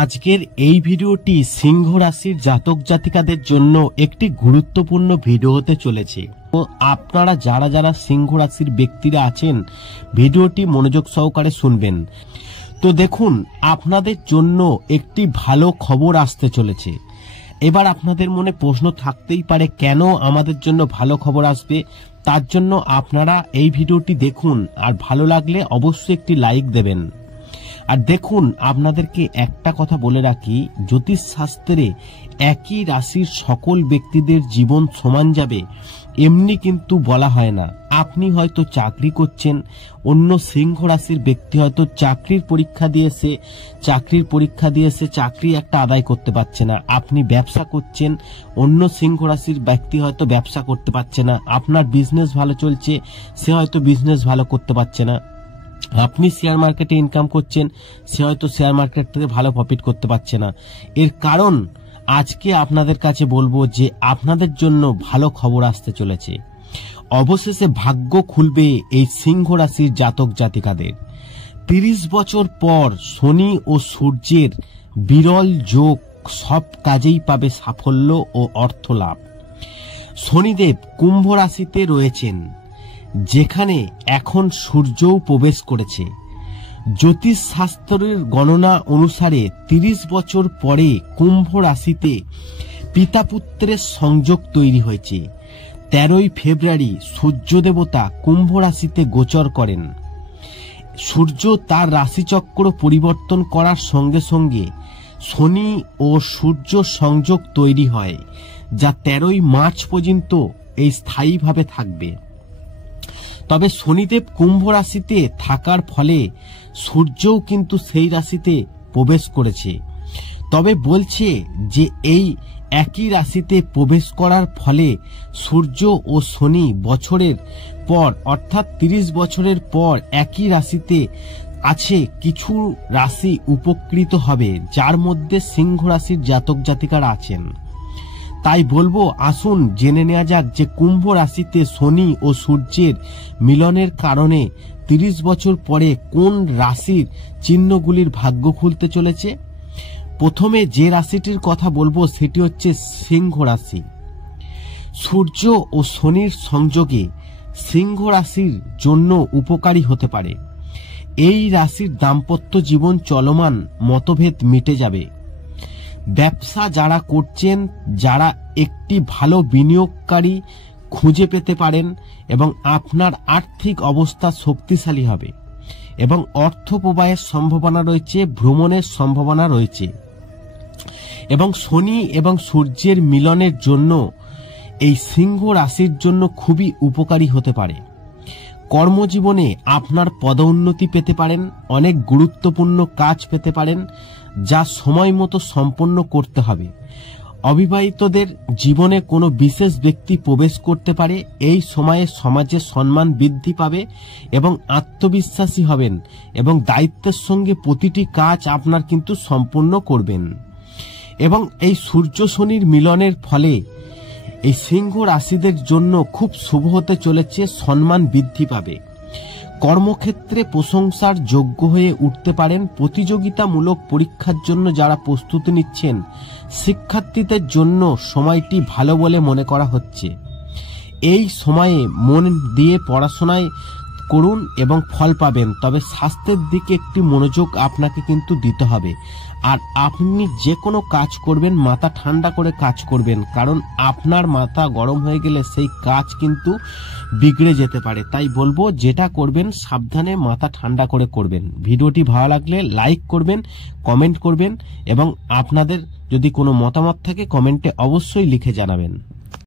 আজকের এই ভিডিওটি সিংহ রাশির জাতক জাতিকাদের জন্য একটি গুরুত্বপূর্ণ ভিডিও হতে চলেছে। তো আপনারা যারা যারা সিংহ রাশির ব্যক্তিরা আছেন ভিডিওটি মনোযোগ সহকারে শুনবেন। তো দেখুন, আপনাদের জন্য একটি ভালো খবর আসতে চলেছে। এবার আপনাদের মনে প্রশ্ন থাকতেই পারে, কেন আমাদের জন্য ভালো খবর আসবে? তার জন্য আপনারা এই ভিডিওটি দেখুন, আর ভালো লাগলে অবশ্যই একটি লাইক দেবেন। আর দেখুন, আপনাদেরকে একটা কথা বলে রাখি, জ্যোতিষ শাস্ত্রে একই রাশির সকল ব্যক্তিদের জীবন সমান যাবে এমনি কিন্তু বলা হয় না। আপনি হয়তো চাকরি করছেন, অন্য সিংহ রাশির ব্যক্তি হয়তো চাকরির পরীক্ষা দিয়েছে চাকরি একটা আদায় করতে পারছে না। আপনি ব্যবসা করছেন, অন্য সিংহ রাশির ব্যক্তি হয়তো ব্যবসা করতে পারছে না। আপনার বিজনেস ভালো চলছে, সে হয়তো বিজনেস ভালো করতে পারছে না। আপনি শেয়ার মার্কেটে ইনকাম করছেন, সে হয়তো শেয়ার মার্কেট থেকে ভালো প্রফিট করতে পারছে না। এর কারণ আজকে আপনাদের কাছে বলবো যে আপনাদের জন্য ভালো খবর আসতে চলেছে। অবশেষে ভাগ্য খুলবে এই সিংহ রাশির জাতক জাতিকাদের। 30 বছর পর শনি ও সূর্যের বিরল যোগ, সব কাজেই পাবে সাফল্য ও অর্থ লাভ। শনিদেব কুম্ভ রাশিতে রয়েছেন, যেখানে এখন সূর্যও প্রবেশ করেছে। জ্যোতিষ শাস্ত্রের গণনা অনুসারে 30 বছর পরে কুম্ভ রাশিতে পিতা পুত্রের সংযোগ তৈরি হয়েছে। 13ই ফেব্রুয়ারি সূর্য দেবতা কুম্ভ রাশিতে গোচর করেন। সূর্য তার রাশিচক্র পরিবর্তন করার সঙ্গে সঙ্গে শনি ও সূর্য সংযোগ তৈরি হয়, যা 13ই মার্চ পর্যন্ত এই স্থায়ীভাবে থাকবে। তবে শনিদেব কুম্ভ রাশিতে থাকার ফলে সূর্যও কিন্তু সেই রাশিতে প্রবেশ করেছে। তবে বলছে যে এই একই রাশিতে প্রবেশ করার ফলে সূর্য ও শনি বছরের পর, অর্থাৎ 30 বছরের পর একই রাশিতে আছে, কিছু রাশি উপকৃত হবে, যার মধ্যে সিংহ রাশির জাতক জাতিকারা আছেন। তাই বলবো, আসুন জেনে নেওয়া যাক যে কুম্ভ রাশিতে শনি ও সূর্যের মিলনের কারণে 30 বছর পরে কোন রাশির চিহ্নগুলির ভাগ্য খুলতে চলেছে। প্রথমে যে রাশিটির কথা বলবো সেটি হচ্ছে সিংহ রাশি। সূর্য ও শনির সংযোগে সিংহ রাশির জন্য উপকারী হতে পারে। এই রাশির দাম্পত্য জীবন চলমান, মতভেদ মিটে যাবে। ব্যবসা যারা করছেন, যারা একটি ভালো বিনিয়োগকারী খুঁজে পেতে পারেন এবং আপনার আর্থিক অবস্থা শক্তিশালী হবে এবং অর্থ প্রবাহের সম্ভাবনা রয়েছে, ভ্রমণের সম্ভাবনা রয়েছে। এবং শনি এবং সূর্যের মিলনের জন্য এই সিংহ রাশির জন্য খুবই উপকারী হতে পারে। কর্মজীবনে আপনার পদোন্নতি পেতে পারেন, অনেক গুরুত্বপূর্ণ কাজ পেতে পারেন, যা সময় মতো সম্পন্ন করতে হবে। অবিবাহিতদের জীবনে কোনো বিশেষ ব্যক্তি প্রবেশ করতে পারে। এই সময়ে সমাজে সম্মান বৃদ্ধি পাবে এবং আত্মবিশ্বাসী হবেন এবং দায়িত্বের সঙ্গে প্রতিটি কাজ আপনার কিন্তু সম্পন্ন করবেন। এবং এই সূর্য শনির মিলনের ফলে এই সিংহ রাশিদের জন্য খুব শুভ হতে চলেছে, সম্মান বৃদ্ধি পাবে। কর্মক্ষেত্রে প্রশংসার যোগ্য হয়ে উঠতে পারেন। প্রতিযোগিতামূলক পরীক্ষার জন্য যারা প্রস্তুতি নিচ্ছেন, শিক্ষার্থীদের জন্য সময়টি ভালো বলে মনে করা হচ্ছে। এই সময়ে মন দিয়ে পড়াশোনায় করুন এবং ফল পাবেন। তবে স্বাস্থ্যের দিকে একটি মনোযোগ আপনাকে কিন্তু দিতে হবে। আর আপনি যে কোনো কাজ করবেন, মাথা ঠান্ডা করে কাজ করবেন, কারণ আপনার মাথা গরম হয়ে গেলে সেই কাজ কিন্তু বিগড়ে যেতে পারে। তাই বলবো, যেটা করবেন সাবধানে মাথা ঠান্ডা করে করবেন। ভিডিওটি ভালো লাগলে লাইক করবেন, কমেন্ট করবেন এবং আপনাদের যদি কোনো মতামত থাকে কমেন্টে অবশ্যই লিখে জানাবেন।